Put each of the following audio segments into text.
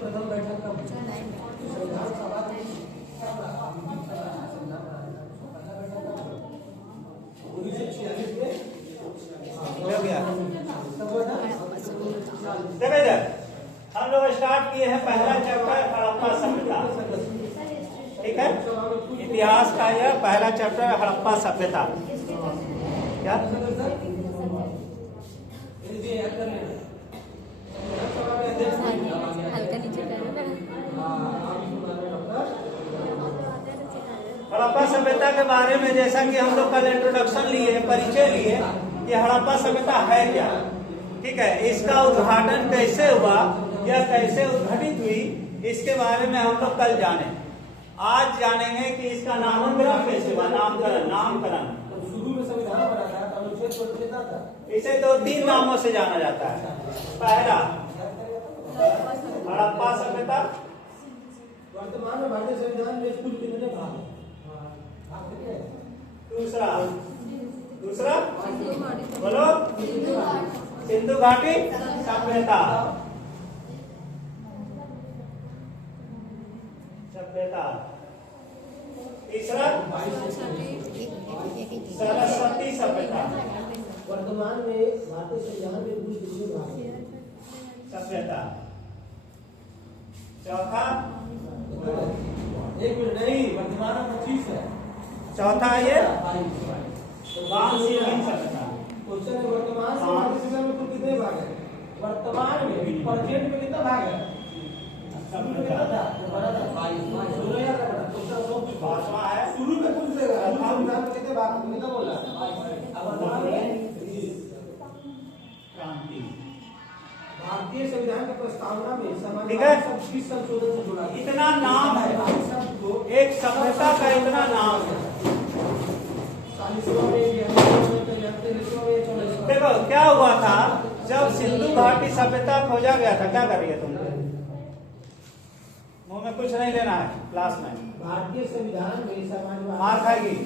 प्रथम बैठक कब संविधान सभा हो गया। देखिए इधर हम लोग स्टार्ट किए हैं पहला चैप्टर हड़प्पा सभ्यता। ठीक है, इतिहास का यह पहला चैप्टर हड़प्पा सभ्यता। क्या हड़प्पा सभ्यता के बारे में जैसा कि हम लोग कल इंट्रोडक्शन लिए, परिचय लिए कि हड़प्पा सभ्यता है क्या। ठीक है, इसका उद्घाटन कैसे हुआ या कैसे उद्घटित हुई, इसके बारे में हम लोग कल जाने। आज जानेंगे कि इसका नामकरण कैसे हुआ। नामकरण शुरू में संविधान बना था, अनुच्छेद था। इसे 2-3 नामों से जाना जाता है। पहला हड़प्पा सभ्यता, वर्तमान में भारतीय संविधान में कुल कितने भाग हैं? दूसरा बोलो, सिंधु घाटी सभ्यता। तीसरा सरस्वती सभ्यता। वर्तमान में भारतीय संविधान में कुल कितने भाग हैं? सभ्यता। चौथा, एक मिनट नहीं, वर्तमान में 25 है। चौथा ये वामसीन सभ्यता। क्वेश्चन है वर्तमान में भारतीय संविधान में कुल कितने भाग हैं? वर्तमान में प्रेजेंट में कितना भाग है? शुरू में कुल से संविधान में कितने भाग कितना बोला? क्रांति भारतीय संविधान की प्रस्तावना में ठीक है, किस संशोधन से जुड़ा? इतना नाम है, एक सभ्यता का इतना नाम है। देखो क्या हुआ था जब सिंधु घाटी सभ्यता खोजा गया था। क्या कर रही है तुम? मुंह में कुछ नहीं लेना है क्लास में। भारतीय संविधान में समाजवाद मार खाएगी।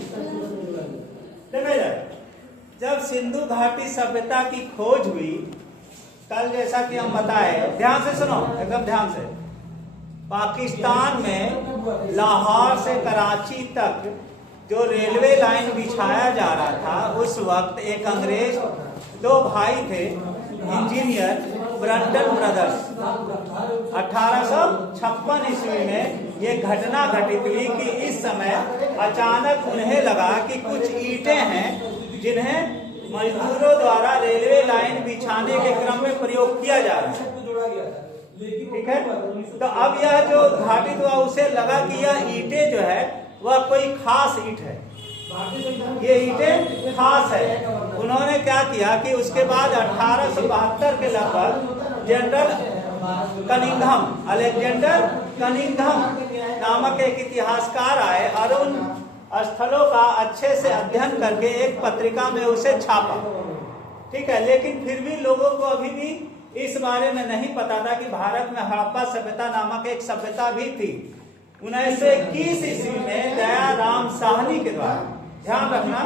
देखिए जब सिंधु घाटी सभ्यता की खोज हुई कल, जैसा कि हम बताए, ध्यान से सुनो, एकदम ध्यान से। पाकिस्तान में लाहौर से कराची तक जो रेलवे लाइन बिछाया जा रहा था, उस वक्त एक अंग्रेज, 2 भाई थे इंजीनियर, ब्रंटन ब्रदर्स। 1856 ईस्वी में ये घटना घटित हुई कि इस समय अचानक उन्हें लगा कि कुछ ईंटें हैं जिन्हें मजदूरों द्वारा रेलवे लाइन बिछाने के क्रम में प्रयोग किया जा रहा है। ठीक है, तो अब यह जो घटित हुआ उसे लगा कि यह ईंटें जो है वह कोई खास ईंट है, ये ईंटें खास है। उन्होंने क्या किया कि उसके बाद 1872 के लगभग जनरल कनिंघम, अलेक्जेंडर कनिंघम नामक एक इतिहासकार आए और उन स्थलों का अच्छे से अध्ययन करके एक पत्रिका में उसे छापा। ठीक है, लेकिन फिर भी लोगों को अभी भी इस बारे में नहीं पता था कि भारत में हड़प्पा सभ्यता नामक एक सभ्यता भी थी। 1921 ईस्वी में दयाराम साहनी के द्वारा, ध्यान रखना,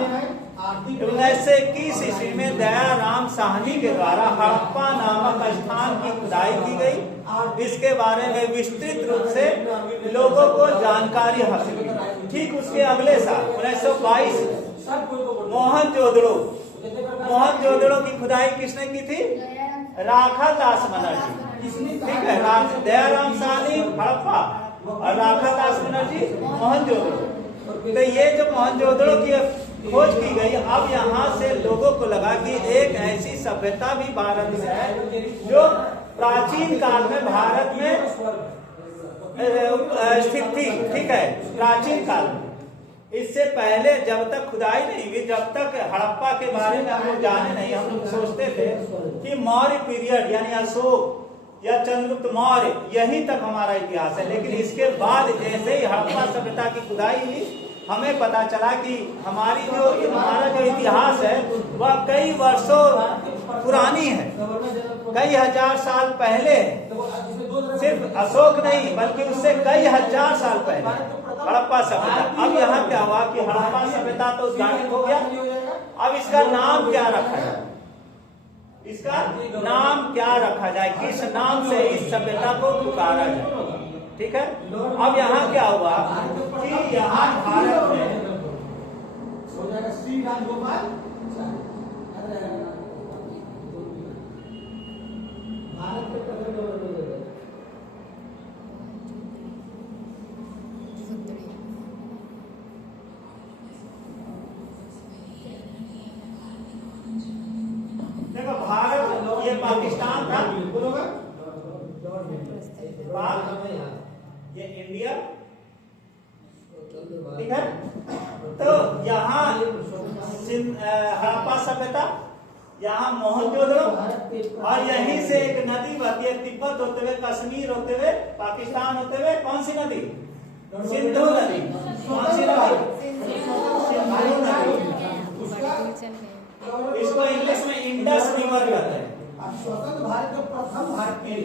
1921 ईस्वी में दयाराम साहनी के द्वारा हड़प्पा नामक स्थान की खुदाई की गई। इसके बारे में विस्तृत रूप से लोगों को जानकारी हासिल हुई। ठीक उसके अगले साल 1922 मोहनजोदड़ो की खुदाई किसने की थी? राखा दास बनर्जी। ठीक है, दयाराम साहनी हड़प्पा और राखा दास बनर्जी मोहनजोदड़ो। तो ये जो मोहनजोदड़ो की खोज की गई, अब यहाँ से लोगों को लगा कि एक ऐसी सभ्यता भी भारत में है जो प्राचीन काल में भारत में स्थित थी। ठीक है, प्राचीन काल में, इससे पहले जब तक खुदाई नहीं हुई, जब तक हड़प्पा के बारे में हम लोग जाने नहीं, हम लोग सोचते थे कि मौर्य पीरियड यानी अशोक या चंद्रगुप्त मौर्य यहीं तक हमारा इतिहास है। लेकिन इसके बाद जैसे ही हड़प्पा सभ्यता की खुदाई हुई, हमें पता चला कि हमारा जो इतिहास है वह कई वर्षों पुरानी है, कई हजार साल पहले। सिर्फ अशोक नहीं बल्कि उससे कई हजार साल पहले हड़प्पा सभ्यता। अब यहाँ क्या हुआ कि हड़प्पा सभ्यता तो उद्घाटित हो गया, अब इसका नाम क्या रखा है? इसका नाम क्या रखा जाए, किस नाम से इस सभ्यता को पुकारा जाए। ठीक है, अब यहाँ क्या हुआ कि यहाँ भारत में हो जाएगा श्री राजगोपाल भारत के पहले देखो भारत ये पाकिस्तान था, ये इंडिया, ठीक है। तो यहाँ हड़प्पा सभ्यता, यहाँ मोहनजोदड़ो, और यहीं से एक नदी बहती है तिब्बत होते हुए, कश्मीर होते हुए, पाकिस्तान होते हुए, कौन सी नदी? सिंधु नदी। कौन सी नदी? सिंधु नदी। इसको इंग्लिश में इंडस रिवर कहते हैं। स्वतंत्र भारत के प्रथम भारतीय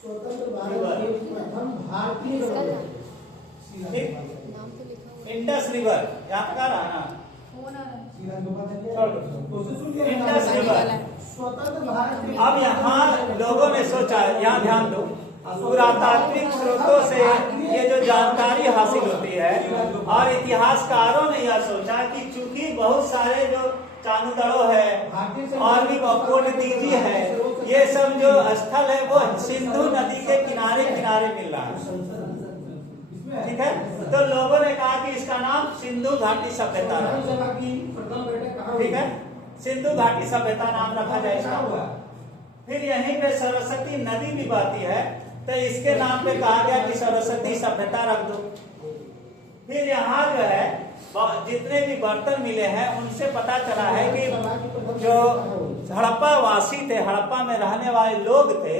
स्वतंत्र भारत के प्रथम भारतीय इंडस रिवर याद कर रहा ना, इंडस रिवर। स्वतंत्र भारत के अब यहाँ लोगों ने सोचा, यहाँ ध्यान दो, पुरातात्विक स्रोतों से ये जो जानकारी हासिल होती है, और इतिहासकारों ने यह सोचा कि चूंकि बहुत सारे जो चानुदड़ो है और भी कोटदीजी है, ये सब जो स्थल है वो सिंधु नदी के किनारे किनारे मिल रहा है। ठीक है, तो लोगों ने कहा कि इसका नाम सिंधु घाटी सभ्यता रखा। ठीक है, सिंधु घाटी सभ्यता नाम रखा जाए इसका। फिर यहीं पे सरस्वती नदी भी बहती है, तो इसके नाम पे कहा गया कि सरस्वती सभ्यता रख दो। फिर यहाँ जो है जितने भी बर्तन मिले हैं उनसे पता चला है कि जो हड़प्पा वासी थे, हड़प्पा में रहने वाले लोग थे,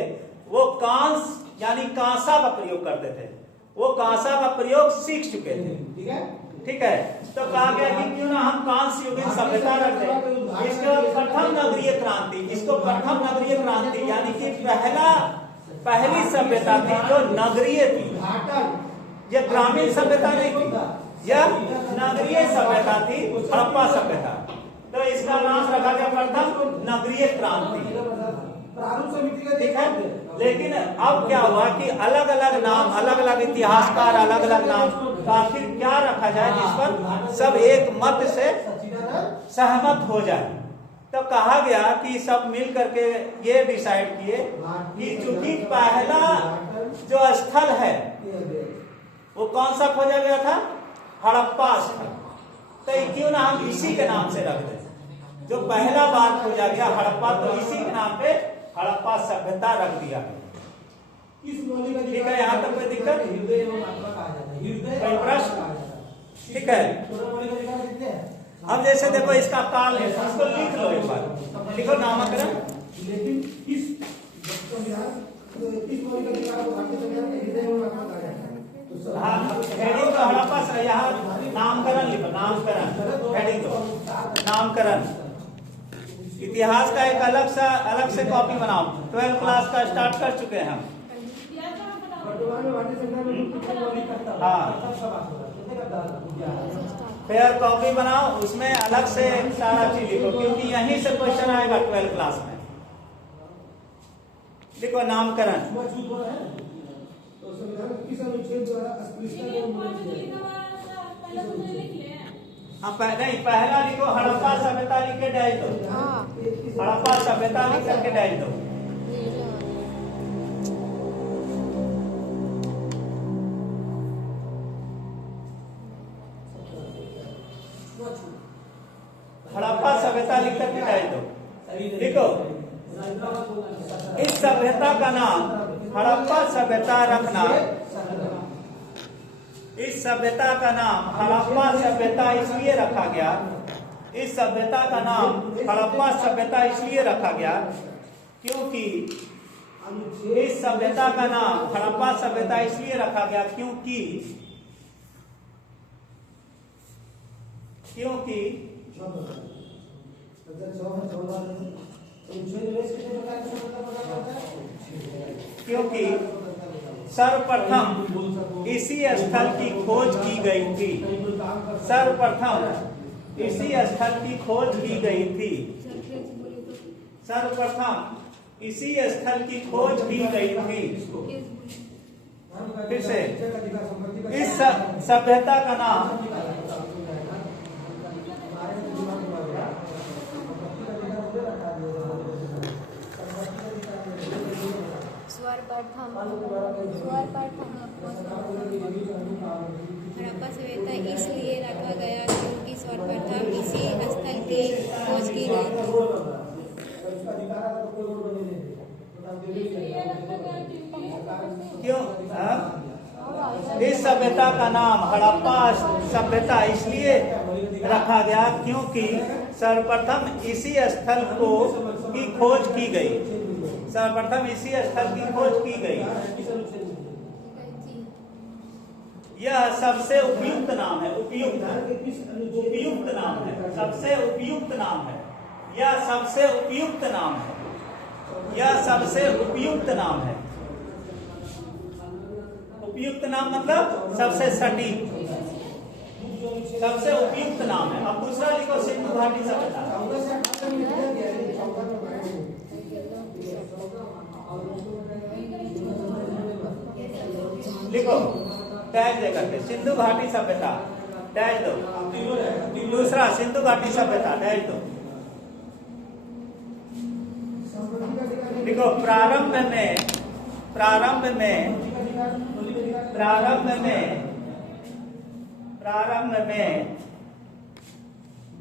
वो कांस यानी कांसा का प्रयोग करते थे, वो कांसा का प्रयोग सीख चुके थे। ठीक है, तो कहा गया कि क्यों ना हम कांस्य युगीन सभ्यता रख दें। इसको प्रथम नगरीय क्रांति, इसको प्रथम नगरीय क्रांति यानी कि पहली सभ्यता थी जो नगरीय थी, ये ग्रामीण सभ्यता नहीं थी, यह नगरीय सभ्यता थी, हड़प्पा सभ्यता। तो इसका नाम रखा गया प्रथम नगरीय क्रांति। ठीक है, लेकिन अब क्या हुआ कि अलग अलग नाम, अलग अलग इतिहासकार अलग अलग नाम, तो आखिर क्या रखा जाए जिस पर सब एक मत से सहमत हो जाए। तो कहा गया कि सब मिल करके ये डिसाइड किए कि चूंकि पहला जो स्थल है वो कौन सा खोजा गया था? हड़प्पा स्थल। तो क्यों ना हम इसी के नाम से रख दें, जो पहला बार खोजा गया हड़प्पा, तो इसी के नाम पे हड़प्पा सभ्यता रख दिया। ठीक है, यहाँ तक कोई दिक्कत? कोई प्रश्न? ठीक है, अब जैसे देखो इसका काल है, इसको लिख लो एक बार, लिखो नामकरण। हाँ, हेडिंग तो हड़प्पा से, यहाँ नामकरण लिखो, नामकरण हेडिंग दो, नामकरण। इतिहास का एक अलग से कॉपी बनाओ, 12th क्लास का स्टार्ट कर चुके हैं हम। हाँ, फिर कॉपी बनाओ, उसमें अलग से सारा चीज लिखो, क्योंकि यहीं से क्वेश्चन आएगा 12th क्लास में। लिखो नामकरण। हाँ, नहीं, पहला लिखो हड़प्पा सभ्यता लिख के डाल दो, हड़प्पा सभ्यता लिख करके डाल दो। हड़प्पा सभ्यता लिख करके डाल दो। लिखो, इस सभ्यता का नाम हड़प्पा सभ्यता रखना। इस सभ्यता का नाम हड़प्पा सभ्यता इसलिए रखा गया, इस सभ्यता का नाम हड़प्पा सभ्यता इसलिए रखा गया क्योंकि इस सभ्यता का नाम हड़प्पा सभ्यता इसलिए रखा गया क्योंकि सर्वप्रथम इसी स्थल की खोज की गई थी। सर्वप्रथम इसी स्थल की खोज की गई थी। सर्वप्रथम इसी स्थल की खोज की गई थी। फिर से, इस सभ्यता का नाम हड़प्पा सभ्यता इसलिए रखा गया क्योंकि सर्वप्रथम इसी स्थल की खोज की गई थी। क्यों? इस सभ्यता का नाम हड़प्पा सभ्यता इसलिए रखा गया क्योंकि सर्वप्रथम इसी स्थल को की खोज की गई। सर्वप्रथम इसी स्थल की खोज की गई। यह सबसे उपयुक्त नाम है। उपयुक्त नाम है। सबसे उपयुक्त नाम है। यह सबसे उपयुक्त नाम है। यह सबसे उपयुक्त नाम है। उपयुक्त नाम मतलब सबसे सटीक, सबसे उपयुक्त नाम है। अब दूसरा लिखो, सिंधु घाटी सभ्यता। लिखो टैग दे करके, सिंधु घाटी सभ्यता डैश दो। दूसरा सिंधु घाटी सभ्यता डैश दो। लिखो प्रारंभ में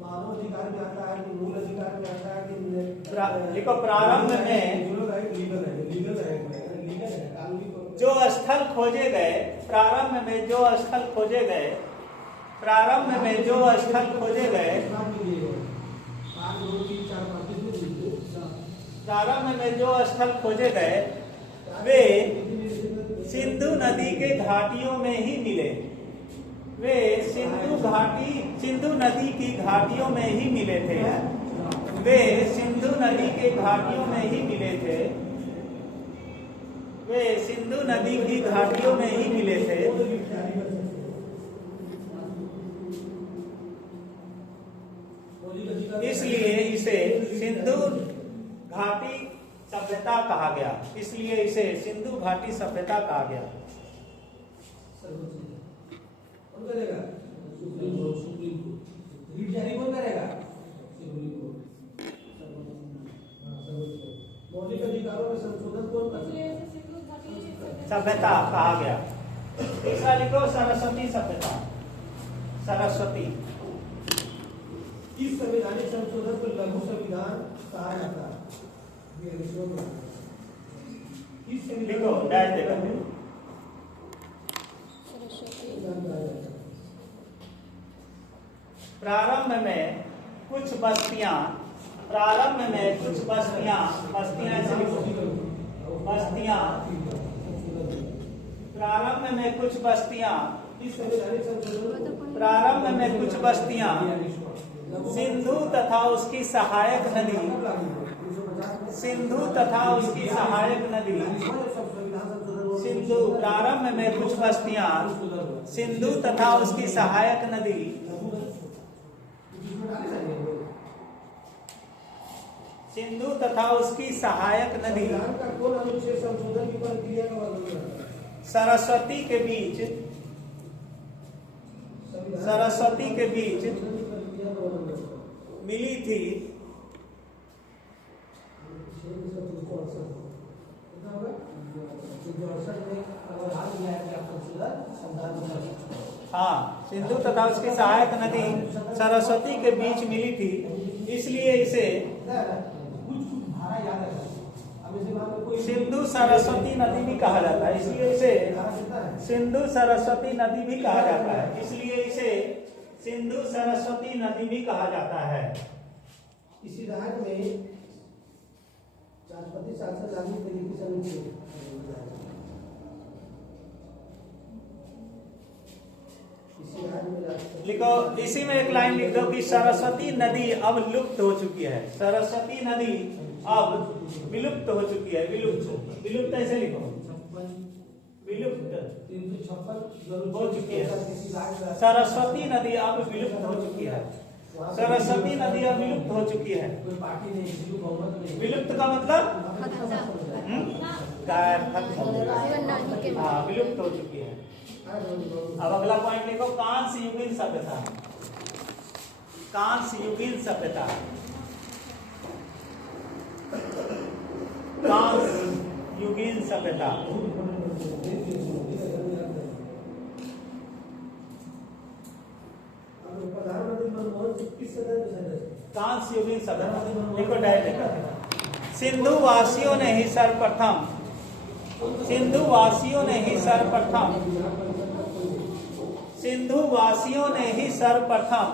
मानव अधिकार में आता है कि मूल अधिकार में आता है कि लिखो प्रारंभ में जो स्थल खोजे गए, प्रारंभ में जो स्थल खोजे गए, प्रारंभ में जो स्थल खोजे गए, प्रारंभ में जो स्थल खोजे गए वे सिंधु नदी के घाटियों में ही मिले। वे सिंधु नदी की घाटियों में ही मिले थे। वे सिंधु नदी के घाटियों में ही मिले थे। वे सिंधु नदी की घाटियों में ही मिले थे। इसलिए इसे सिंधु घाटी सभ्यता कहा गया। इसलिए इसे सिंधु घाटी सभ्यता कहा गया। कौन करेगा? रीड जारी कौन करेगा? मौलिक अधिकारों में संशोधन कौन करेगा? सभ्यता कहा गया। तीसरा लिखो सरस्वती सभ्यता। सरस्वती। इस संवैधानिक संशोधन को लघु संविधान कहा जाता है। लिखो डैश देकर। प्रारंभ में कुछ बस्तियां ऐसे लिखो, बस्तियां, प्रारंभ में कुछ बस्तियां सिंधु तथा उसकी सहायक नदी, प्रारंभ में कुछ बस्तियां सिंधु तथा उसकी सहायक नदी सरस्वती के बीच मिली थी। हाँ, सिंधु तथा उसकी सहायक नदी सरस्वती के बीच मिली थी। इसलिए इसे सिंधु सरस्वती नदी भी कहा जाता है। इसलिए इसे सिंधु सरस्वती नदी भी कहा जाता है। इसलिए इसे सिंधु सरस्वती नदी भी कहा जाता है। इसी राज्य में राष्ट्रपति शासन लागू तरीके से लिखो, इसी में एक लाइन लिख दो कि सरस्वती नदी अब लुप्त हो चुकी है। सरस्वती नदी अब विलुप्त हो चुकी है। विलुप्त ऐसे लिखो, विलुप्त हो चुकी है। सरस्वती नदी अब विलुप्त हो चुकी है। सरस्वती नदी अब विलुप्त हो चुकी है। कोई पार्टी नहीं, हिंदू बहुमत नहीं। विलुप्त का मतलब गायब, खत्म हो गई। हाँ, विलुप्त हो चुकी है। अब अगला पॉइंट लिखो, कांस्य युगीन सभ्यता। कांस्य युगीन सभ्यता, कांस्य युगीन सभ्यता। कांस्य युगीन सभ्यता देखो, डायरेक्ट सिंधु वासियों ने ही सर्वप्रथम, सिंधु वासियों ने ही सर्वप्रथम, सिंधु वासियों ने ही सर्वप्रथम,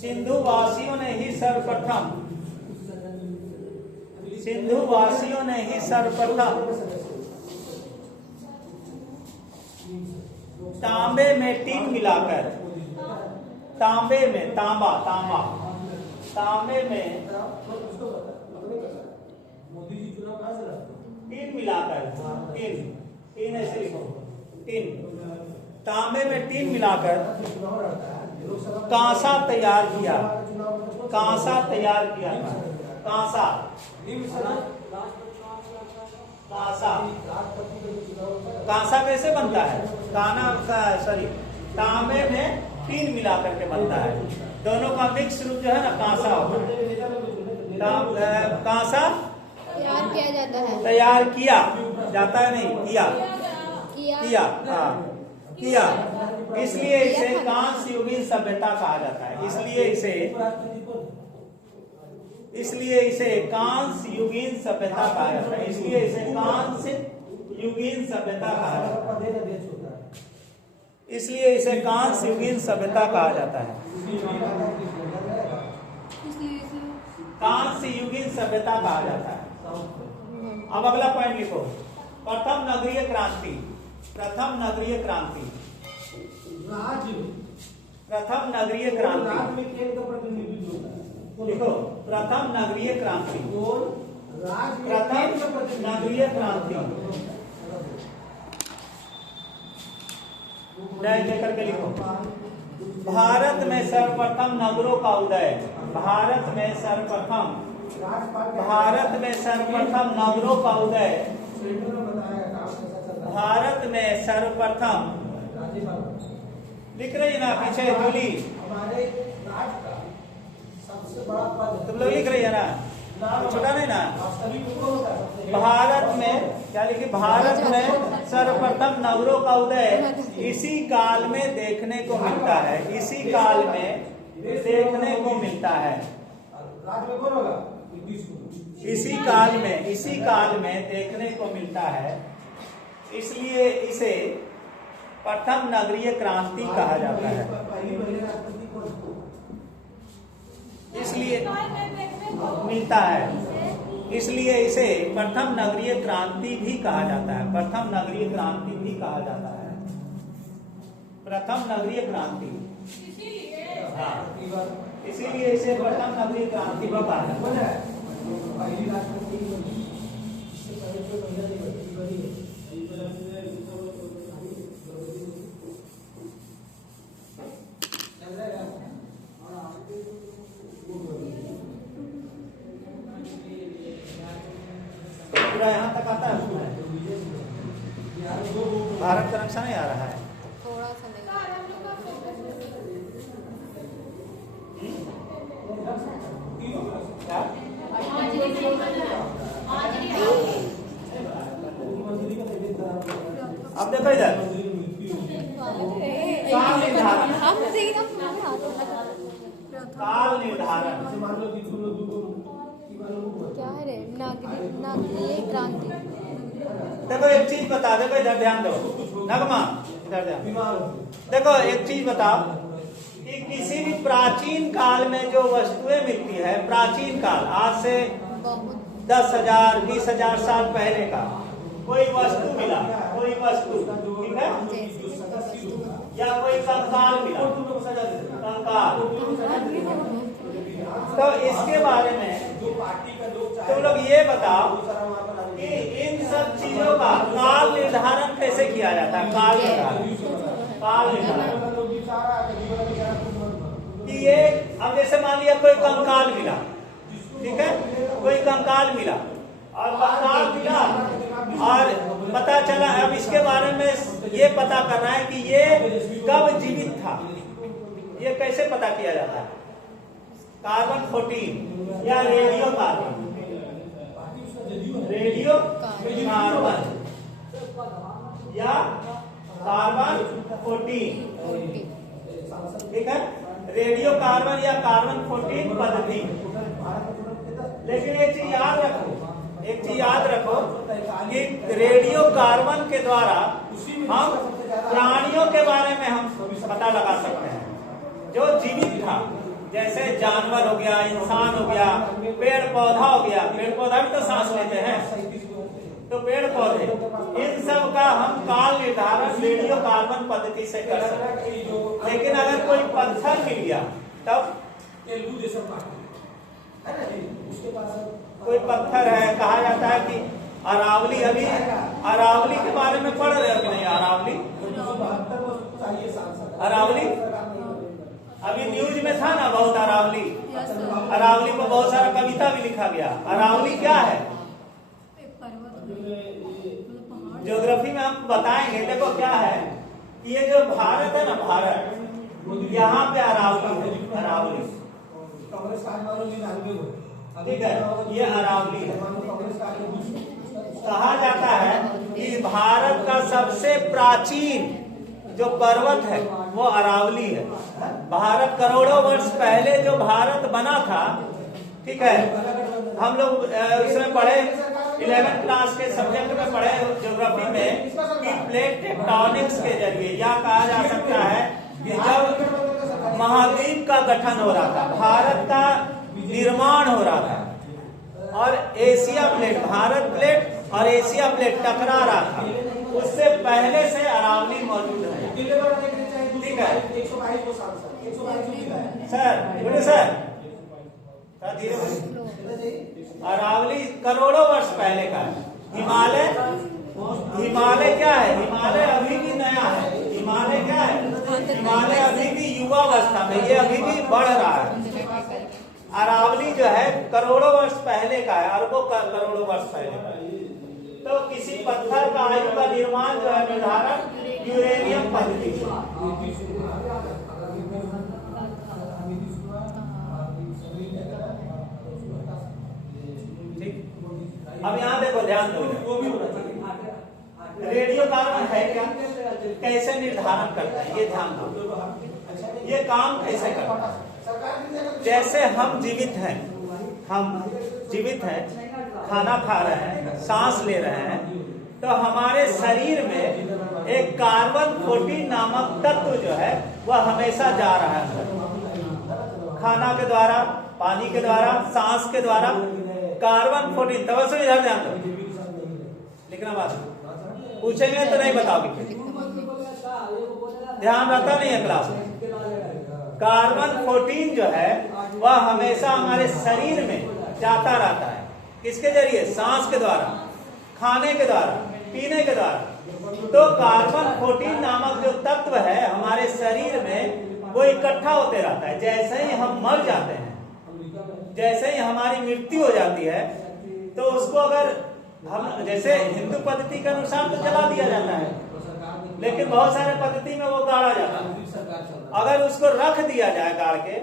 सिंधु वासियों ने ही सर्वप्रथम, सिंधु वासियों ने ही सर्वप्रथम तांबे में टीन मिलाकर, तांबे में, तांबा, तांबा, तांबे में मोदी जी चुनाव कहाँ से लड़ते? टीन मिलाकर, टीन, टीन ऐसे लिखो, टीन, तांबे में टीन मिलाकर चुनाव लड़ता है, लोकसभा कांसा तैयार किया, कांसा तैयार किया था, कांसा, कांसा, कांसा कैसे बनता है? सॉरी, तांबे में टीन मिला करके बनता है, दोनों का मिक्स रूप जो है ना कांसा होता है। कांसा तैयार किया जाता है, तैयार किया जाता है, नहीं किया, किया, हाँ किया, इसलिए इसे कांस्य युगीन सभ्यता कहा जाता है। इसलिए इसे कांस्य युगीन सभ्यता कहा जाता है। इसलिए इसे कांस्य युगीन सभ्यता कहा जाता है। इसलिए इसे कांस्य युगीन सभ्यता कहा जाता है। कांस्य युगीन सभ्यता कहा जाता है। अब अगला पॉइंट लिखो, प्रथम नगरीय क्रांति, प्रथम नगरीय क्रांति, प्रथम नगरीय क्रांति लिखो, प्रथम नगरीय क्रांति, प्रथम नगरीय क्रांति, करके लिखो, भारत में सर्वप्रथम नगरों का उदय, भारत में सर्वप्रथम, भारत में सर्वप्रथम नगरों का उदय, भारत में सर्वप्रथम, लिख रही है ना पीछे जूली, हमारे राज का सबसे बड़ा पद, तुम लोग लिख रही है ना, छोटा नहीं ना। भारत में क्या लिखी? भारत में सर्वप्रथम नगरों का उदय इसी काल में देखने को मिलता है, इसी काल में देखने को मिलता है, इसी काल में, इसी काल में देखने को मिलता है। इसलिए इसे प्रथम नगरीय क्रांति कहा जाता है। इसलिए मिलता है, इसलिए इसे प्रथम नगरीय क्रांति भी कहा जाता है, प्रथम नगरीय क्रांति भी कहा जाता है, प्रथम नगरीय क्रांति। हाँ, इसीलिए इसे प्रथम नगरीय क्रांति भी कहा जाता है। यहाँ तक आता है उसमें भारत का नक्शा नहीं आ रहा है, थोड़ा सा नहीं। क्या? अब देखो इधर, काल निर्धारण, काल निर्धारण क्या है रे? नगरीय क्रांति। देखो एक चीज बता, देखो इधर ध्यान दो, नगमा इधर ध्यान, देखो एक चीज बताओ कि किसी भी प्राचीन काल में जो वस्तुएं मिलती है, प्राचीन काल आज से 10,000 20,000 साल पहले का कोई वस्तु मिला, कोई वस्तु, ठीक है, या कोई कंकाल मिला, कंकाल, तो इसके बारे में तुम लोग ये बताओ कि इन सब चीजों का काल निर्धारण कैसे किया जाता है? काल निर्धारण, काल निर्धारण कि ये, अब जैसे मान लिया कोई कंकाल मिला, ठीक है, कोई कंकाल मिला और कंकाल मिला और पता चला, अब इसके बारे में ये पता करना है कि ये कब जीवित था। ये कैसे पता किया जाता है? कार्बन 14 या रेडियो कार्बन, रेडियो कार्बन या कार्बन 14, ठीक है, रेडियो कार्बन या कार्बन 14 पद्धति। लेकिन एक चीज याद रखो, एक चीज याद रखो कि रेडियो कार्बन के द्वारा हम प्राणियों के बारे में हम पता लगा सकते हैं जो जीवित था, जैसे जानवर हो गया, इंसान हो गया, पेड़ पौधा हो गया। पेड़ पौधा भी तो सांस लेते हैं, तो पेड़ पौधे, इन सब का हम काल निर्धारण रेडियो कार्बन पद्धति से कर सकते हैं। लेकिन अगर कोई पत्थर मिल गया तब, कोई पत्थर है, कहा जाता है कि अरावली, अभी अरावली के बारे में पढ़ रहे हो कि नहीं? अरावली अभी न्यूज में था ना बहुत, अरावली, अरावली पर बहुत सारा कविता भी लिखा गया। अरावली क्या है? ज्योग्राफी में हम बताएंगे। देखो क्या है, ये जो भारत है ना, भारत, यहाँ पे अरावली है, अरावली, ठीक है, ये अरावली है। कहा जाता है कि भारत का सबसे प्राचीन जो पर्वत है वो अरावली है। भारत करोड़ों वर्ष पहले जो भारत बना था, ठीक है, हम लोग उसमें पढ़े 11th क्लास के सब्जेक्ट में पढ़े ज्योग्राफी में कि प्लेट टेक्टोनिक्स के जरिए या कहा जा सकता है कि जब महाद्वीप का गठन हो रहा था, भारत का निर्माण हो रहा था और एशिया प्लेट, भारत प्लेट और एशिया प्लेट टकरा रहा था, उससे पहले से अरावली मौजूद है, ठीक है। सर बोले सर, अरावली करोड़ों वर्ष पहले का है। हिमालय, हिमालय क्या है? हिमालय अभी भी नया है। हिमालय क्या है? हिमालय अभी भी युवा अवस्था में, ये अभी भी बढ़ रहा है। अरावली जो है करोड़ों वर्ष पहले का है, अरबों करोड़ों वर्ष पहले का है। तो किसी पत्थर का आयु का निर्माण जो है निर्धारण यूरेनियम पद्धति। अब यहाँ देखो, ध्यान दो, रेडियो कार्बन है क्या, कैसे निर्धारण करता है, ये ध्यान दो। ये काम कैसे करता है? जैसे हम जीवित हैं, हम जीवित हैं, खाना खा रहे हैं, सांस ले रहे हैं, तो हमारे शरीर में एक कार्बन 14 नामक तत्व जो है वह हमेशा जा रहा है, खाना के द्वारा, पानी के द्वारा, सांस के द्वारा। कार्बन 14, तवज्जो इधर ध्यान दो, लिखना बात पूछेंगे तो नहीं बताओगे, ध्यान रहता नहीं है क्लास में। कार्बन 14 जो है वह हमेशा हमारे शरीर में जाता रहता है, किसके जरिए? सांस के द्वारा, खाने के द्वारा, पीने के द्वारा। तो कार्बन 14 नामक जो तत्व है हमारे शरीर में वो इकट्ठा होते रहता है। जैसे ही हम मर जाते हैं, जैसे ही हमारी मृत्यु हो जाती है, तो उसको अगर हम, जैसे हिंदू पद्धति के अनुसार तो जला दिया जाता है, लेकिन बहुत सारे पद्धति में वो गाड़ा जाता है। अगर उसको रख दिया जाए गाड़ के,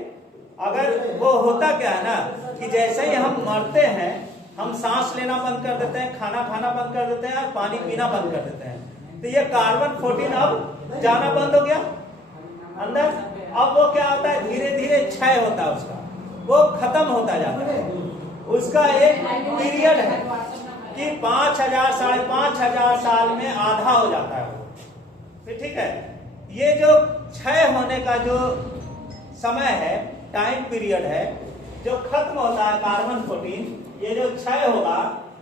अगर वो होता क्या है ना कि जैसे ही हम मरते हैं, हम सांस लेना बंद कर देते हैं, खाना खाना बंद कर देते हैं और पानी पीना बंद कर देते हैं, तो ये कार्बन 14 अब जाना बंद हो गया अंदर। अब वो क्या होता है, धीरे धीरे क्षय होता है उसका, वो खत्म होता जाता है। उसका एक पीरियड है कि 5000 5500 साल में आधा हो जाता है वो, ठीक है। ये जो क्षय होने का जो समय है, टाइम पीरियड है, जो खत्म होता है कार्बन 14, ये जो क्षय होगा,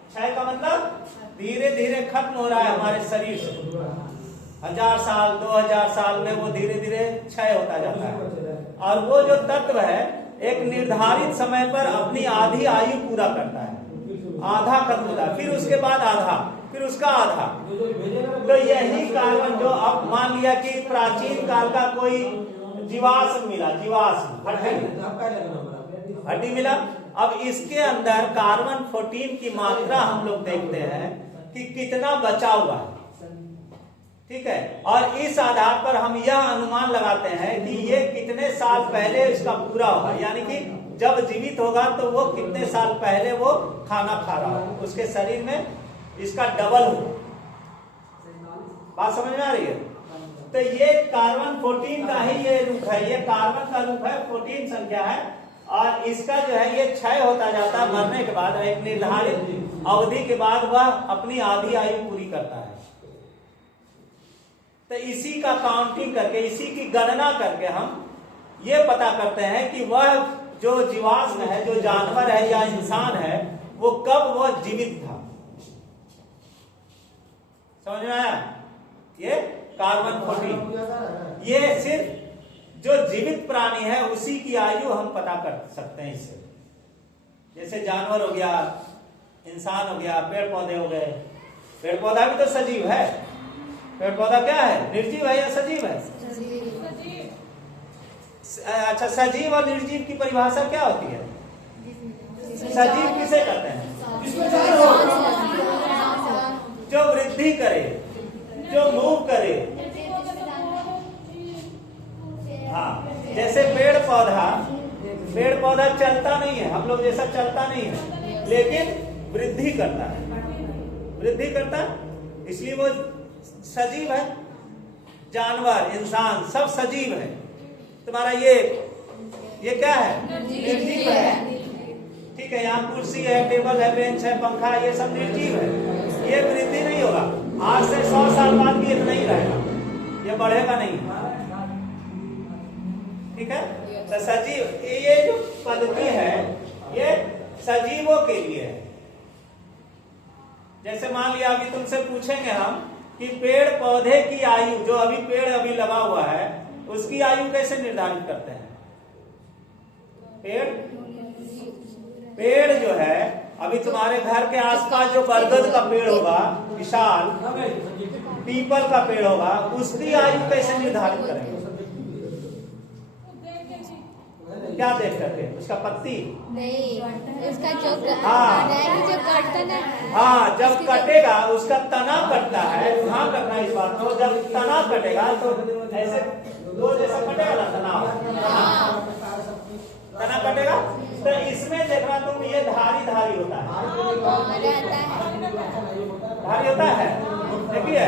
क्षय का मतलब धीरे धीरे खत्म हो रहा है हमारे शरीर से। 1000 साल 2000 साल में वो धीरे धीरे क्षय होता जाता है, और वो जो तत्व है एक निर्धारित समय पर अपनी आधी आयु पूरा करता है, आधा खत्म होता है, फिर उसके बाद आधा, फिर उसका आधा। तो यही कार्बन जो अब मान लिया कि प्राचीन काल का कोई जीवाश्म मिला, जीवाश्म हड्डी मिला। अब इसके अंदर कार्बन 14 की मात्रा हम लोग देखते हैं कि कितना बचा हुआ है, ठीक है। और इस आधार पर हम यह अनुमान लगाते हैं कि ये कितने साल पहले इसका पूरा होगा, यानी कि जब जीवित होगा तो वो कितने साल पहले वो खाना खा रहा होगा, उसके शरीर में इसका डबल होगा। बात समझ में आ रही है? तो ये कार्बन 14 का ही ये रूप है, ये कार्बन का रूप है, 14 संख्या है। और इसका जो है ये क्षय होता जाता है मरने के बाद, एक निर्धारित अवधि के बाद वह अपनी आधी आयु पूरी करता है। तो इसी का काउंटिंग करके, इसी की गणना करके हम ये पता करते हैं कि वह जो जीवाश्म है, जो जानवर है या इंसान है, वो कब वो जीवित था। समझ में आया? ये कार्बन 14 ये सिर्फ जो जीवित प्राणी है उसी की आयु हम पता कर सकते हैं इससे। जैसे जानवर हो गया, इंसान हो गया, पेड़ पौधे हो गए। पेड़ पौधा भी तो सजीव है। पेड़ पौधा क्या है, निर्जीव है या सजीव है? अच्छा, सजीव और निर्जीव की परिभाषा क्या होती है? सजीव किसे कहते हैं? जो वृद्धि करे, जो मूव करे। हाँ, जैसे पेड़ पौधा चलता नहीं है, हम लोग जैसा चलता नहीं है, लेकिन वृद्धि करता है, वृद्धि करता है, इसलिए वो सजीव है। जानवर, इंसान सब सजीव है। तुम्हारा ये क्या है? निर्जीव है। ठीक है, यहाँ कुर्सी है, टेबल है, बेंच है, पंखा है, ये सब निर्जीव है। ये वृद्धि नहीं होगा। आज से 100 साल बाद भी इतना ही रहेगा, ये बढ़ेगा नहीं। ठीक है, तो सजीव, ये जो पद्धति है ये सजीवों के लिए है। जैसे मान लिया अभी तुमसे पूछेंगे हम कि पेड़ पौधे की आयु, जो अभी पेड़ अभी लगा हुआ है, उसकी आयु कैसे निर्धारित करते हैं? पेड़ जो है, अभी तुम्हारे घर के आसपास जो बरगद का पेड़ होगा, विशाल पीपल का पेड़ होगा, उसकी आयु कैसे निर्धारित करेंगे? क्या देख करके? उसका पत्ती नहीं, उसका जो कटता ना, हाँ, जब कटेगा उसका तना कटता है। ध्यान रखना इस बात को, जब तना कटेगा तो ऐसे दो जैसा कटेगा ना, तना कटेगा। तो इसमें देखना तुम, ये धारी होता है, धारी होता है, देखिए।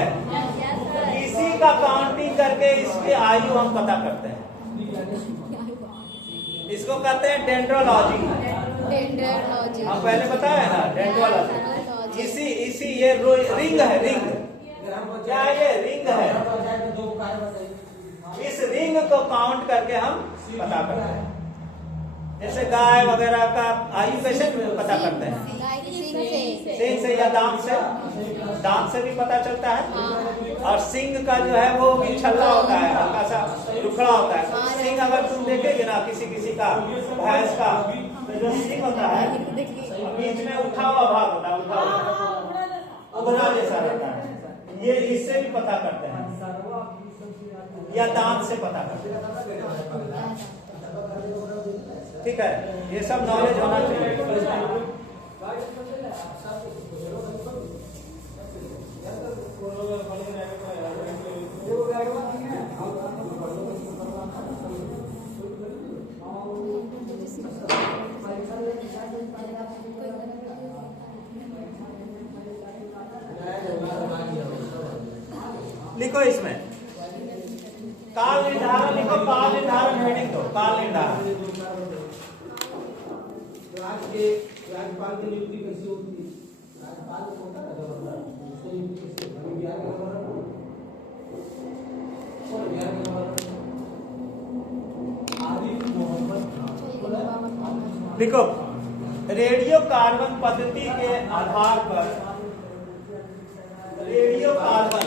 इसी का काउंटिंग करके इसकी आयु हम पता करते हैं। इसको कहते हैं डेंड्रोलॉजी। हम पहले बताया ना, डेंड्रोलॉजी। इसी ये रिंग है, रिंग क्या है? ये रिंग है। इस रिंग को काउंट करके हम पता करते हैं। जैसे गाय वगैरह का आयु कैसे पता करते हैं? सिंग से या दांत से भी पता चलता है। और सिंग का जो है वो भी छल्ला होता है, हल्का सा रुखड़ा होता है। सिंग अगर तुम देखेगे ना किसी का, भैंस का, तो जो सिंग होता है बीच में उठा हुआ भाग होता है, उभरा जैसा रहता है। ये इससे भी पता करते हैं, या दांत से पता करते हैं। ठीक है, ये सब नॉलेज होना चाहिए। लिखो इसमें काल निर्धारण, लिखो काल निर्धारण, हेडिंग दो काल निर्धारण। राज्यपाल की नियुक्ति कैसे होती है? राज्यपाल होता है गवर्नर, उसकी नियुक्ति कैसे? बिहार के गवर्नर और बिहार के गवर्नर आरिफ मोहम्मद। लिखो, रेडियो कार्बन पद्धति के आधार पर, रेडियो कार्बन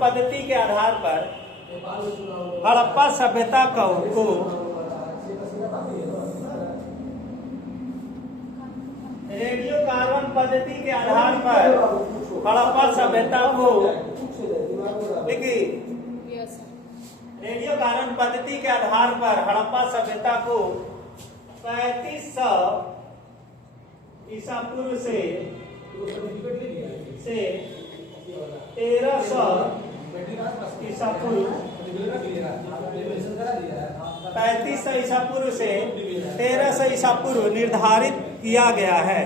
पद्धति के आधार पर हड़प्पा सभ्यता को रेडियो कार्बन पद्धति के आधार पर हड़प्पा सभ्यता को देखिए, रेडियो कार्बन पद्धति के आधार पर हड़प्पा सभ्यता को 3500 ईसा पूर्व से 1300 ईसा पूर्व 3500 ईसा पूर्व से 1300 ईसा पूर्व निर्धारित किया गया है।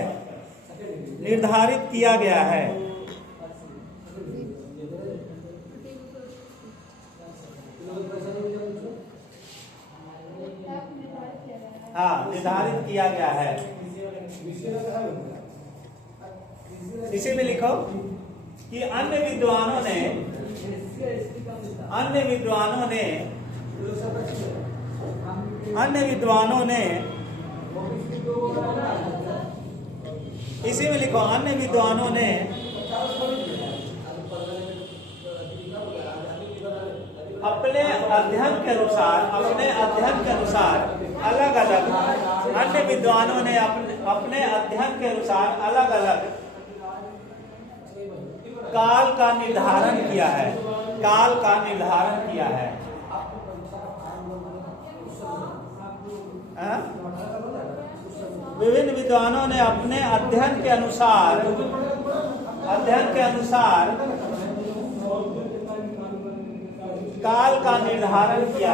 हाँ, निर्धारित किया गया है। इसी में लिखो कि अन्य विद्वानों ने इसी में लिखो, अन्य विद्वानों ने अपने अध्ययन के अनुसार अलग अलग अन्य विद्वानों ने अपने अध्ययन के अनुसार अलग अलग काल का निर्धारण किया है। विभिन्न विद्वानों ने अपने अध्ययन के अनुसार काल का निर्धारण किया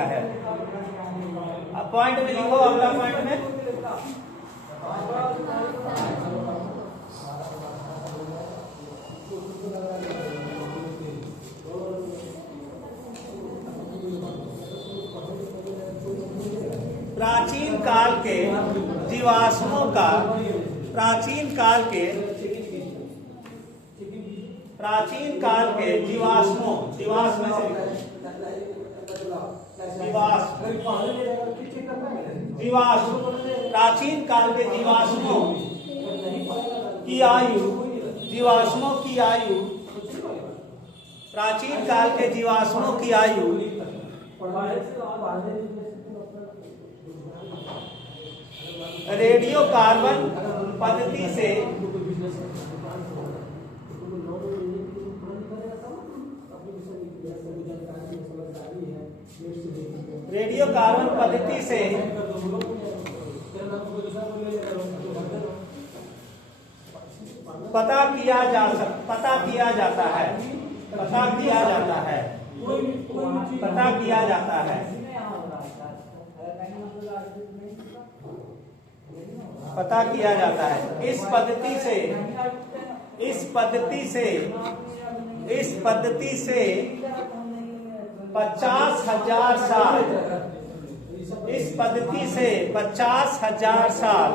है। अब पॉइंट में लिखो, अगला पॉइंट में प्राचीन काल के जीवाश्मों की आयु रेडियो कार्बन पद्धति से पता किया जाता है। इस पद्धति से 50,000 साल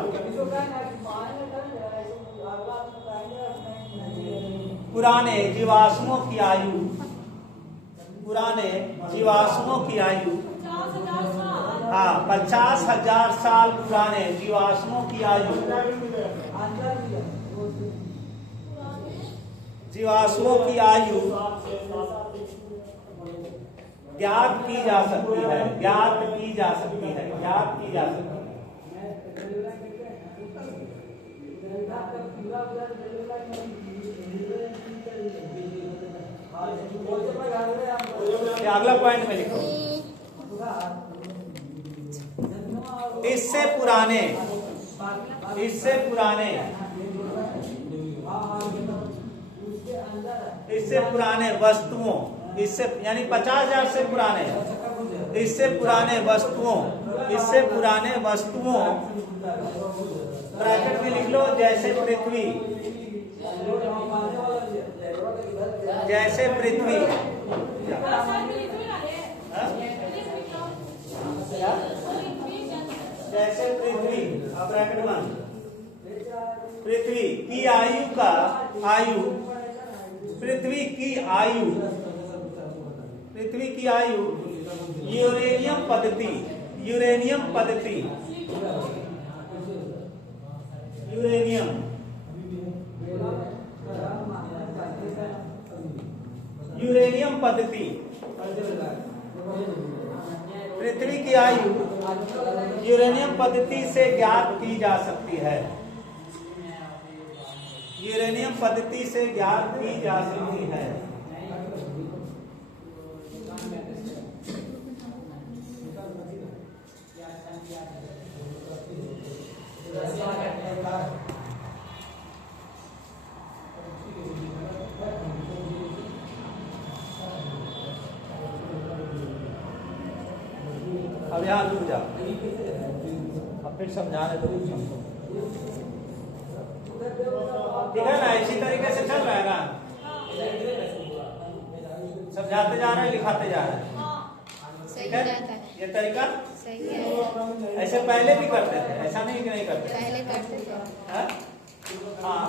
पुराने जीवाश्मों की आयु 50,000 साल पुराने जीवाश्मों की आयु ज्ञात की जा सकती है। अगला पॉइंट में लिखो, इससे पुराने वस्तुओं, यानी 50,000 से पुराने वस्तुओं ब्रैकेट में लिख लो, जैसे पृथ्वी ब्रैकेट 1 पृथ्वी की आयु यूरेनियम पद्धति यूरेनियम पद्धति से ज्ञात की जा सकती है। यूरेनियम पद्धति से ज्ञात की जा सकती है। अब यहाँ रुक जाओ, अब फिर समझाने तो कुछ समझो, ठीक है ना? इसी तरीके से चल रहा है ना, समझाते जा रहे हैं, लिखाते जा रहे हैं, सही ठीक है? जाता है। ये तरीका सही है। ऐसे पहले भी करते थे, ऐसा नहीं कि नहीं करते पहले करते थे। हैं? हाँ,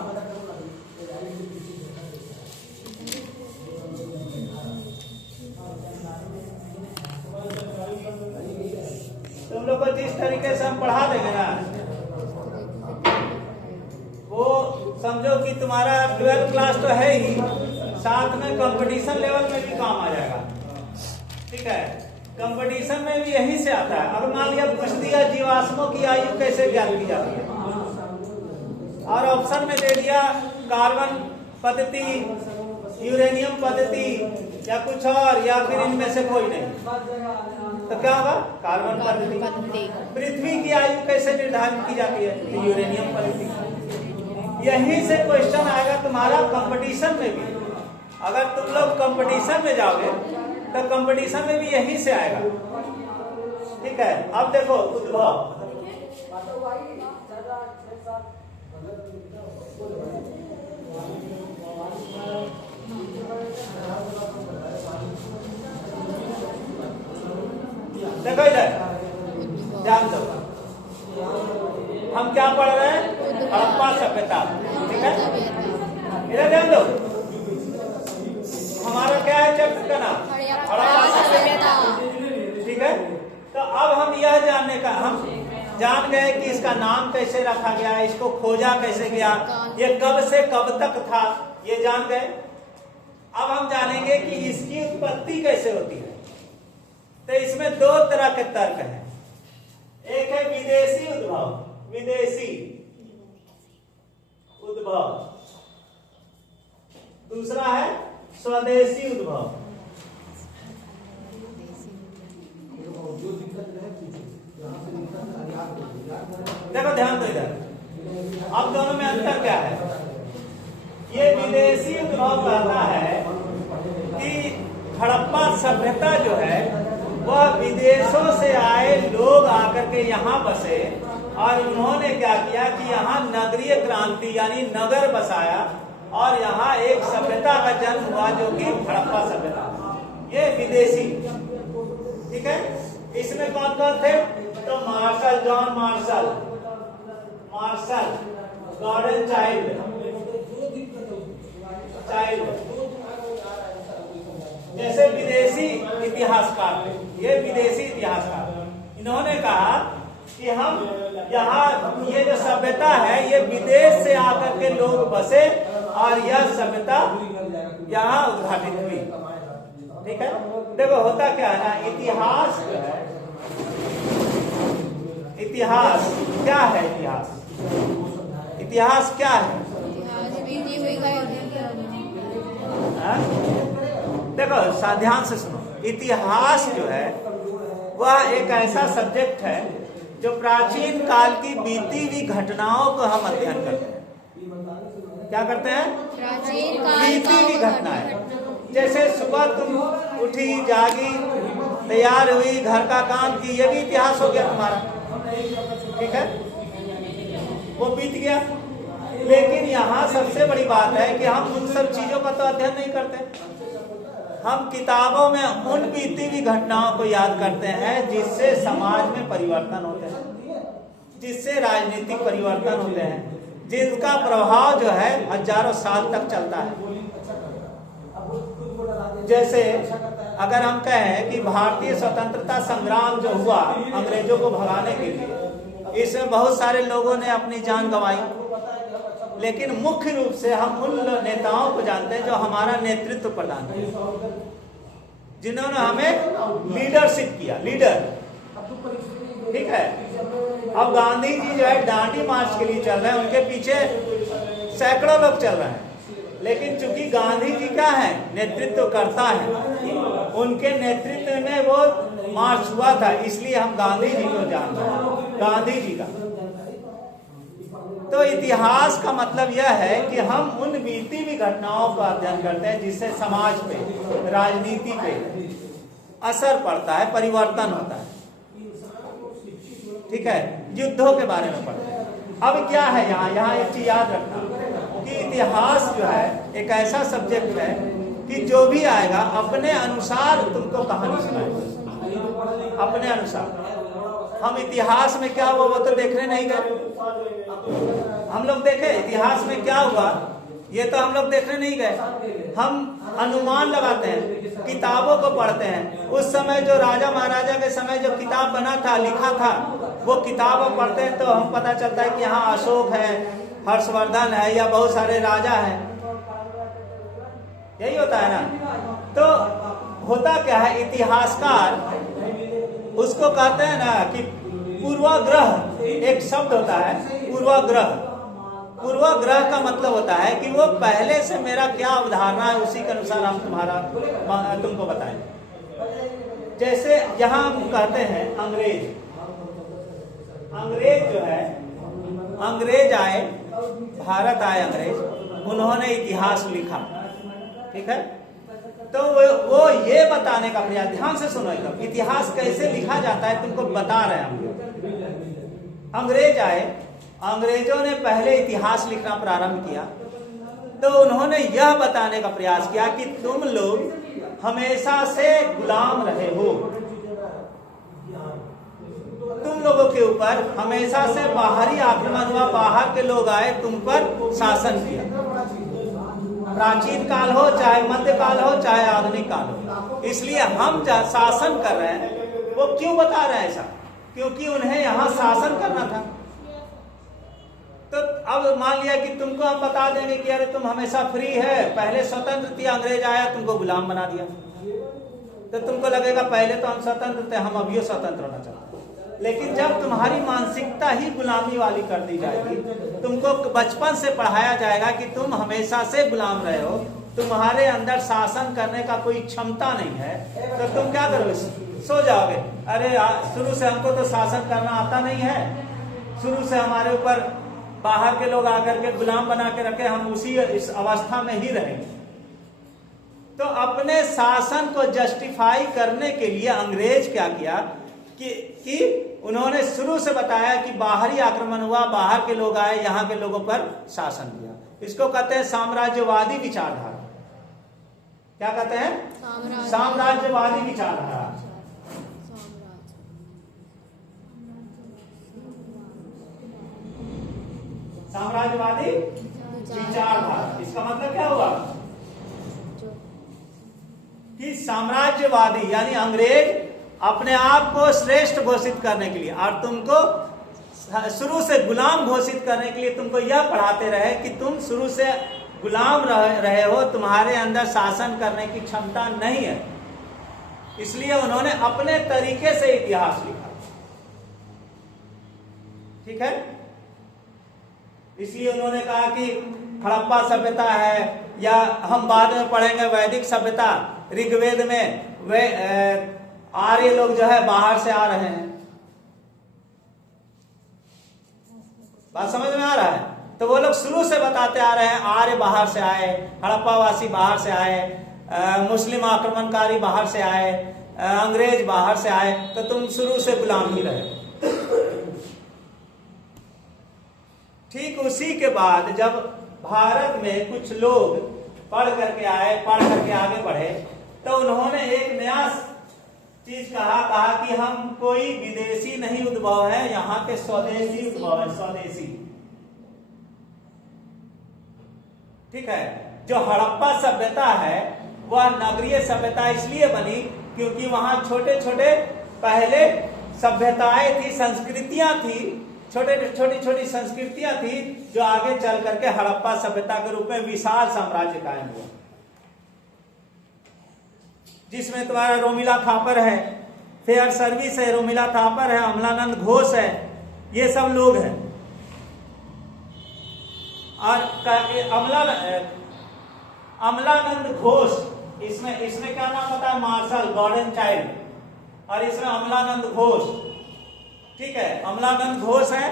तुम लोग को जिस तरीके से हम पढ़ा देंगे ना, वो समझो कि तुम्हारा 12th क्लास तो है ही, साथ में कंपटीशन लेवल में भी काम आ जाएगा, ठीक है? कंपटीशन में भी यही से आता है। अगर मान लिया पूछ दिया जीवाश्मों की आयु कैसे ज्ञात की जाती है, और ऑप्शन में दे दिया कार्बन पद्धति, यूरेनियम पद्धति या कुछ और, या फिर इनमें से कोई नहीं, तो क्या होगा? कार्बन पद्धति। पृथ्वी की आयु कैसे निर्धारित की जाती है? तो यूरेनियम पद्धति। यही से क्वेश्चन आएगा तुम्हारा कंपटीशन में भी। अगर तुम लोग कंपटीशन में जाओगे तो कंपटीशन में भी यही से आएगा, ठीक है? अब देखो उद्भव, देखो इधर ध्यान दो, हम क्या पढ़ रहे हैं? हड़प्पा सभ्यता, ठीक है? इधर ध्यान दो, हमारा क्या है चैप्टर का नाम? हड़प्पा सभ्यता, ठीक है? तो अब हम यह जानने का, हम जान गए कि इसका नाम कैसे रखा गया, इसको खोजा कैसे गया, ये कब से कब तक था, ये जान गए। अब हम जानेंगे कि इसकी उत्पत्ति कैसे होती है। तो इसमें दो तरह के तर्क हैं, एक है विदेशी उद्भव, विदेशी उद्भव, दूसरा है स्वदेशी उद्भव। देखो ध्यान दो इधर, अब दोनों में अंतर क्या है? ये विदेशी उद्भव कहता है कि हड़प्पा सभ्यता जो है वह विदेशों से आए लोग आकर के यहाँ बसे, और उन्होंने क्या किया कि यहाँ नगरीय क्रांति यानी नगर बसाया, और यहाँ एक सभ्यता का जन्म हुआ जो कि हड़प्पा सभ्यता। ये विदेशी, ठीक है? इसमें कौन कौन थे? तो Marshall, John Marshall, Gordon Childe, जैसे विदेशी इतिहासकार, ये विदेशी इतिहासकार, इन्होंने कहा कि हम यहाँ ये जो सभ्यता है ये विदेश से आकर के लोग बसे और यह सभ्यता यहाँ उद्घाटित हुई, ठीक है? देखो होता क्या है ना, इतिहास जो है, इतिहास क्या है? इतिहास क्या है? देखो ध्यान से सुनो, इतिहास जो है वह एक ऐसा सब्जेक्ट है जो प्राचीन काल की बीती हुई घटनाओं को हम अध्ययन करते हैं। क्या करते हैं? बीती हुई घटनाएं। जैसे सुबह तुम उठी, जागी, तैयार हुई, घर का काम की, ये भी इतिहास हो गया तुम्हारा, ठीक है? वो बीत गया। लेकिन यहाँ सबसे बड़ी बात है कि हम उन सब चीजों का तो अध्ययन नहीं करते, हम किताबों में उन बीती हुई घटनाओं को याद करते हैं जिससे समाज में परिवर्तन होते हैं, जिससे राजनीतिक परिवर्तन होते हैं, जिसका प्रभाव जो है हजारों साल तक चलता है। जैसे अगर हम कहें कि भारतीय स्वतंत्रता संग्राम जो हुआ अंग्रेजों को भगाने के लिए, इसमें बहुत सारे लोगों ने अपनी जान गंवाई, लेकिन मुख्य रूप से हम उन नेताओं को जानते हैं जो हमारा नेतृत्व प्रदान किया, जिन्होंने हमें लीडरशिप किया, लीडर, ठीक है। अब गांधी जी जो है डांडी मार्च के लिए चल रहे हैं, उनके पीछे सैकड़ों लोग चल रहे हैं, लेकिन चूंकि गांधी जी क्या है, नेतृत्व करता है, उनके नेतृत्व में वो मार्च हुआ था, इसलिए हम गांधी जी को जानते हैं, गांधी जी का। तो इतिहास का मतलब यह है कि हम उन बीती हुई घटनाओं का अध्ययन करते हैं जिससे समाज पे, राजनीति पे असर पड़ता है, परिवर्तन होता है, ठीक है। युद्धों के बारे में पढ़ते हैं। अब क्या है यहाँ एक चीज याद रखना कि इतिहास जो है एक ऐसा सब्जेक्ट है कि जो भी आएगा अपने अनुसार तुमको कहानी सुनाएगा, अपने अनुसार। हम इतिहास में क्या हुआ वो तो देखने नहीं गए, हम लोग देखे इतिहास में क्या हुआ ये तो हम लोग देखने नहीं गए, हम अनुमान लगाते हैं, किताबों को पढ़ते हैं। उस समय जो राजा महाराजा के समय जो किताब बना था, लिखा था, वो किताब पढ़ते हैं तो हम पता चलता है कि यहाँ अशोक है, हर्षवर्धन है, या बहुत सारे राजा हैं, यही होता है ना। तो होता क्या है, इतिहासकार उसको कहते हैं ना कि पूर्वाग्रह, एक शब्द होता है पूर्वाग्रह। पूर्वाग्रह का मतलब होता है कि वो पहले से मेरा क्या अवधारणा है उसी के अनुसार हम तुमको बताएं। जैसे यहाँ हम कहते हैं अंग्रेज, अंग्रेज जो है, अंग्रेज आए, भारत आए अंग्रेज, उन्होंने इतिहास लिखा, ठीक है। तो वो ये बताने का प्रयास, ध्यान से सुनो एकदम, इतिहास कैसे लिखा जाता है तुमको बता रहे हैं हम। अंग्रेज आए, अंग्रेजों ने पहले इतिहास लिखना प्रारंभ किया, तो उन्होंने यह बताने का प्रयास किया कि तुम लोग हमेशा से गुलाम रहे हो, तुम लोगों के ऊपर हमेशा से बाहरी आक्रमण हुआ, बाहर के लोग आए, तुम पर शासन किया, प्राचीन काल हो चाहे मध्यकाल हो चाहे आधुनिक काल हो, इसलिए हम शासन कर रहे हैं। वो क्यों बता रहे हैं ऐसा? क्योंकि उन्हें यहाँ शासन करना था। तो अब मान लिया कि तुमको हम बता देंगे कि अरे तुम हमेशा फ्री है, पहले स्वतंत्र थी, अंग्रेज आया तुमको गुलाम बना दिया, तो तुमको लगेगा पहले तो हम स्वतंत्र थे, हम अभी स्वतंत्र होना चाहते हैं। लेकिन जब तुम्हारी मानसिकता ही गुलामी वाली कर दी जाएगी, तुमको बचपन से पढ़ाया जाएगा कि तुम हमेशा से गुलाम रहे हो, तुम्हारे अंदर शासन करने का कोई क्षमता नहीं है, तो तुम क्या करोगे? सो जाओगे। अरे शुरू से हमको तो शासन करना आता नहीं है, शुरू से हमारे ऊपर बाहर के लोग आकर के गुलाम बना के रखे, हम उसी इस अवस्था में ही रहेंगे। तो अपने शासन को जस्टिफाई करने के लिए अंग्रेज क्या किया कि उन्होंने शुरू से बताया कि बाहरी आक्रमण हुआ, बाहर के लोग आए, यहाँ के लोगों पर शासन किया। इसको कहते हैं साम्राज्यवादी विचारधारा। क्या कहते हैं? साम्राज्यवादी विचारधारा। साम्राज्यवादी विचारधारा, इसका मतलब क्या हुआ कि साम्राज्यवादी यानी अंग्रेज अपने आप को श्रेष्ठ घोषित करने के लिए और तुमको शुरू से गुलाम घोषित करने के लिए तुमको यह पढ़ाते रहे कि तुम शुरू से गुलाम रहे हो, तुम्हारे अंदर शासन करने की क्षमता नहीं है। इसलिए उन्होंने अपने तरीके से इतिहास लिखा, ठीक है। इसलिए उन्होंने कहा कि हड़प्पा सभ्यता है, या हम बाद में पढ़ेंगे वैदिक सभ्यता, ऋग्वेद में वे आर्य लोग जो है बाहर से आ रहे हैं। बात समझ में आ रहा है? तो वो लोग शुरू से बताते आ रहे हैं आर्य बाहर से आए, हड़प्पावासी बाहर से आए, मुस्लिम आक्रमणकारी बाहर से आए, अंग्रेज बाहर से आए, तो तुम शुरू से गुलाम ही रहे। ठीक उसी के बाद जब भारत में कुछ लोग पढ़ करके आए, पढ़ करके आगे बढ़े, तो उन्होंने एक नया चीज कहा कि हम कोई विदेशी नहीं उद्भव है, यहाँ के स्वदेशी उद्भव है, स्वदेशी, ठीक है। जो हड़प्पा सभ्यता है वह नगरीय सभ्यता इसलिए बनी क्योंकि वहां छोटे छोटे पहले सभ्यताएं थी, संस्कृतियां थी, छोटी छोटी संस्कृतियां थी, जो आगे चल करके हड़प्पा सभ्यता के रूप में विशाल साम्राज्य कायम हुआ, जिसमें तुम्हारा रोमिला खापर है, फेयर सर्विस है, रोमिला थापर है, अमलानंद घोष है, ये सब लोग हैं। और अमलानंद घोष, इसमें क्या नाम होता है, मार्शल गॉर्डन चाइल्ड, और इसमें अमलानंद घोष, ठीक है, अमलानंद घोष है,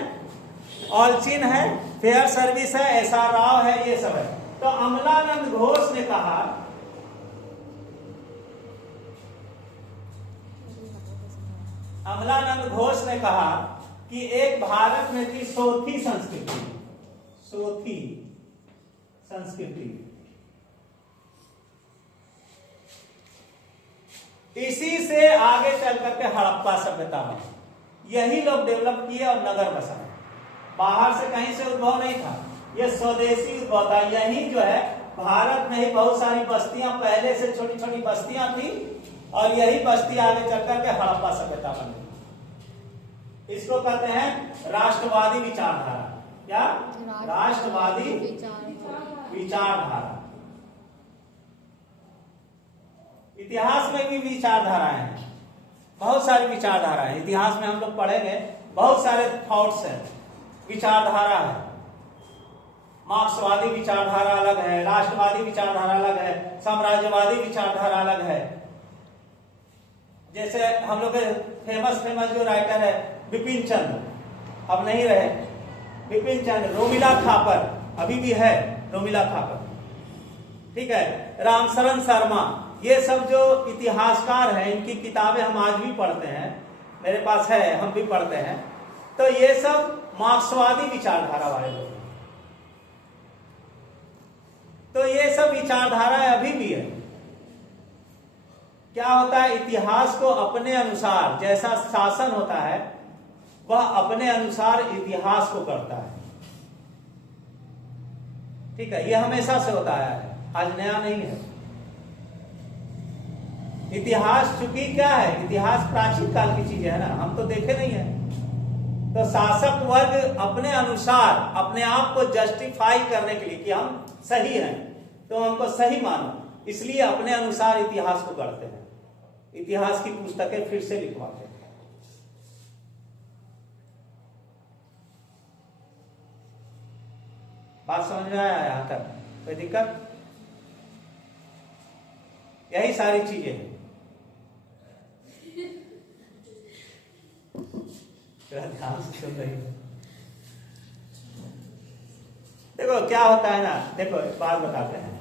ऑलचिन है, फेयर सर्विस है, SR राव है, ये सब है। तो अमलानंद घोष ने कहा, अमलानंद घोष ने कहा कि एक भारत में थी सोथी संस्कृति, सोथी संस्कृति, इसी से आगे चल करके हड़प्पा सभ्यता में यही लोग डेवलप किए और नगर बसाए। बाहर से कहीं से उद्भव नहीं था, ये स्वदेशी उद्भव था। यही जो है भारत में ही बहुत सारी बस्तियां पहले से छोटी छोटी बस्तियां थी, और यही बस्ती आगे चल करके हड़प्पा सभ्यता बन गई। इसको कहते हैं राष्ट्रवादी विचारधारा। क्या? राष्ट्रवादी विचारधारा। इतिहास में भी विचारधाराएं हैं, बहुत सारी विचारधाराएं हैं। इतिहास में हम लोग पढ़ेंगे, बहुत सारे थॉट्स हैं, विचारधारा है। मार्क्सवादी विचारधारा अलग है, राष्ट्रवादी विचारधारा अलग है, साम्राज्यवादी विचारधारा अलग है। जैसे हम लोग के फेमस जो राइटर है बिपिन चंद्र, अब नहीं रहे, बिपिन चंद्र, रोमिला थापर, अभी भी है रोमिला थापर, ठीक है, रामशरण शर्मा, ये सब जो इतिहासकार हैं, इनकी किताबें हम आज भी पढ़ते हैं, मेरे पास है, हम भी पढ़ते हैं। तो ये सब मार्क्सवादी विचारधारा वाले लोग हैं। तो ये सब विचारधारा अभी भी है। क्या होता है, इतिहास को अपने अनुसार, जैसा शासन होता है वह अपने अनुसार इतिहास को करता है, ठीक है, यह हमेशा से होता है, आज नया नहीं है। इतिहास चूंकि क्या है, इतिहास प्राचीन काल की चीज है ना, हम तो देखे नहीं है। तो शासक वर्ग अपने अनुसार अपने आप को जस्टिफाई करने के लिए कि हम सही हैं, तो हमको सही मानो, इसलिए अपने अनुसार इतिहास को करते हैं, इतिहास की पुस्तकें फिर से लिखवाते हैं। बात समझ में आया यहां तक? कोई दिक्कत? यही सारी चीजें हैं। ध्यान से सुन रही है। देखो क्या होता है ना, देखो एक बात बताते हैं।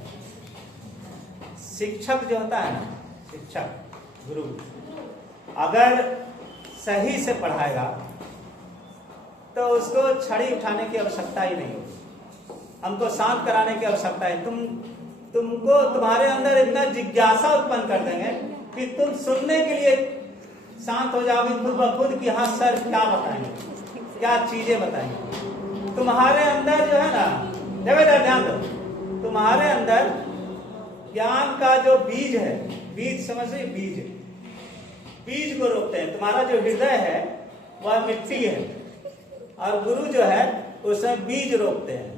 शिक्षक जो होता है ना, शिक्षक गुरु, अगर सही से पढ़ाएगा तो उसको छड़ी उठाने की आवश्यकता ही नहीं होगी, हमको शांत कराने की आवश्यकता है। तुमको तुम्हारे अंदर इतना जिज्ञासा उत्पन्न कर देंगे कि तुम सुनने के लिए शांत हो जाओगे खुद ब खुद कि हाँ सर क्या बताएंगे, क्या चीजें बताएंगे। तुम्हारे अंदर जो है ना, ध्यान दो, तुम्हारे अंदर ज्ञान का जो बीज है, बीज समझ रहे, बीज को रोकते हैं। तुम्हारा जो हृदय है वह मिट्टी है, और गुरु जो है उसमें बीज रोकते हैं।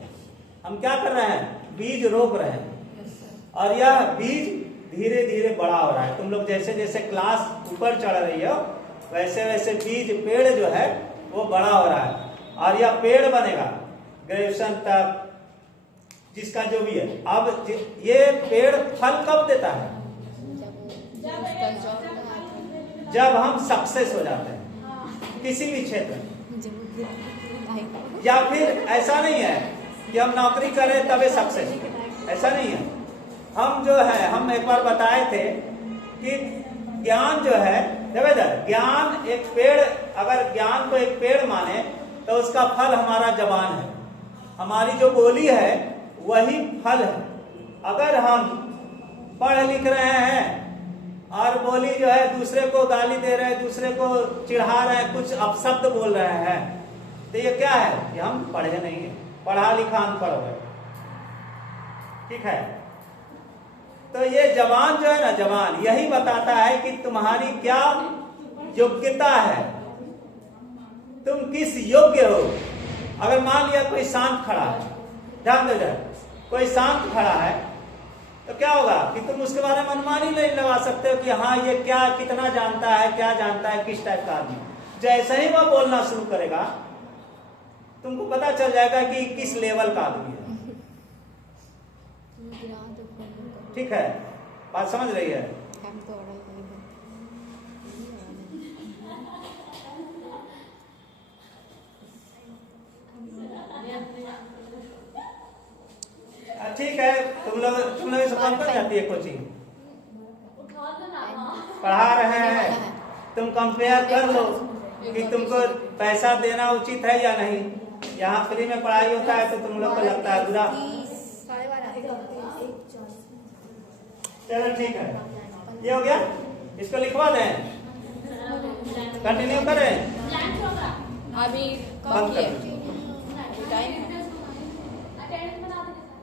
हम क्या कर रहे हैं, बीज रोक रहे हैं, और यह बीज धीरे धीरे बड़ा हो रहा है। तुम लोग जैसे जैसे क्लास ऊपर चढ़ रही हो वैसे वैसे बीज, पेड़ जो है वो बड़ा हो रहा है, और यह पेड़ बनेगा ग्रेजुएशन तक, जिसका जो भी है। अब ये पेड़ फल कब देता है, जब हम सक्सेस हो जाते हैं किसी भी क्षेत्र में। या फिर ऐसा नहीं है कि हम नौकरी करें तभी सक्सेस, ऐसा नहीं है। हम जो है, हम एक बार बताए थे कि ज्ञान जो है, ज्ञान एक पेड़, अगर ज्ञान को एक पेड़ माने तो उसका फल हमारा जबान है, हमारी जो बोली है वही फल है। अगर हम पढ़ लिख रहे हैं और बोली जो है दूसरे को गाली दे रहे हैं, दूसरे को चिढ़ा रहे हैं, कुछ अपशब्द बोल रहे हैं, तो ये क्या है कि हम पढ़े नहीं है, पढ़ा लिखा अनपढ़ हो गए, ठीक है। तो ये जबान जो है ना, जबान यही बताता है कि तुम्हारी क्या योग्यता है, तुम किस योग्य हो। अगर मान लिया कोई शांत खड़ा है, ध्यान दे जाए, कोई शांत खड़ा है तो क्या होगा कि तुम उसके बारे में अनुमान ही नहीं लगा सकते हो कि हाँ ये क्या कितना जानता है, क्या जानता है, किस टाइप का आदमी। जैसे ही वह बोलना शुरू करेगा तुमको पता चल जाएगा कि किस लेवल का आदमी है। ठीक है, बात समझ रही है? ठीक है, तुम लोग इसे कौन कर जाती है कोचिंग पढ़ा रहे हैं, तुम कंपेयर कर लो कि तुमको पैसा देना उचित है या नहीं। यहाँ फ्री में पढ़ाई होता है तो तुम लोग को लगता है बुरा। चलो ठीक है, ये हो गया, इसको लिखवा दें, कंटिन्यू करें अभी बंद कर। टाइम